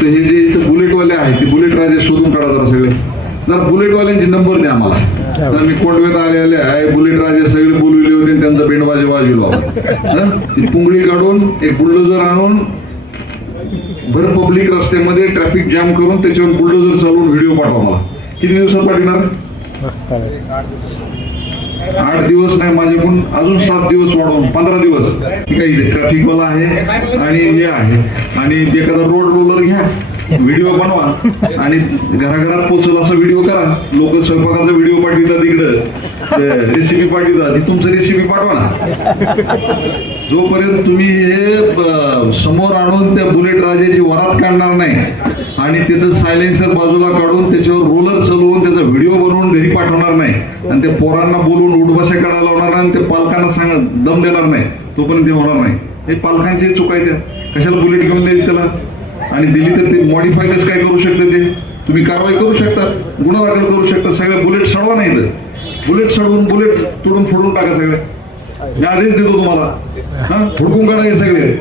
तर हे जे इथं बुलेटवाले आहेत ते बुलेट राजे शोधून काढा जरा सगळे. जरा बुलेटवाल्यांची नंबर द्या मला. तर मी कोटवेत आले आले आहे बुलेट राजे सगळे बोलविले होते त्यांचा बेंडबाजी वाजविला ती पुंगळी काढून एक बुलडोजर आणून भर पब्लिक रस्त्यामध्ये ट्रॅफिक जॅम करून त्याच्यावर बुलडोजर चालवून व्हिडिओ पाठवा मला. किती दिवसात पाठवणार? आठ दिवस नाही माझे पण अजून सात दिवस वाढवून पंधरा दिवस. काही ट्रॅफिक वाला आहे आणि हे आहे. आणि एखादा रोड रोलर घ्या व्हिडिओ बनवा. आणि घराघरात पोचल असा व्हिडिओ करा. लोक स्वयंपाकाचा व्हिडिओ पाठवितात इकडं. रेसिपी पाठवितात. ती तुमचं रेसिपी पाठवा ना. जोपर्यंत तुम्ही हे समोर आणून त्या बुलेट राजाची वरात काढणार नाही आणि त्याचं सायलेन्सर बाजूला काढून त्याच्यावर रोल चालवून त्याचा व्हिडिओ बनवून घरी पाठवणार नाही आणि ते पोरांना बोलून उडबाशा करायला लावणार नाही आणि ते पालकांना सांगत दम देणार नाही. तोपर्यंत ते होणार नाही. हे पालकांची चूक आहे त्या. कशाला बुलेट घेऊन द्यायची त्याला? आणि दिली तर ते मॉडिफाय कसं काय करू शकते ते? तुम्ही कारवाई करू शकता गुन्हा दाखल करू शकता सगळं बुलेट सडवा नाही तर. बुलेट सडवून बुलेट तोडून फोडून टाका सगळं मी आदेश देतो तुम्हाला. हा? हुडकून काढा हे सगळे.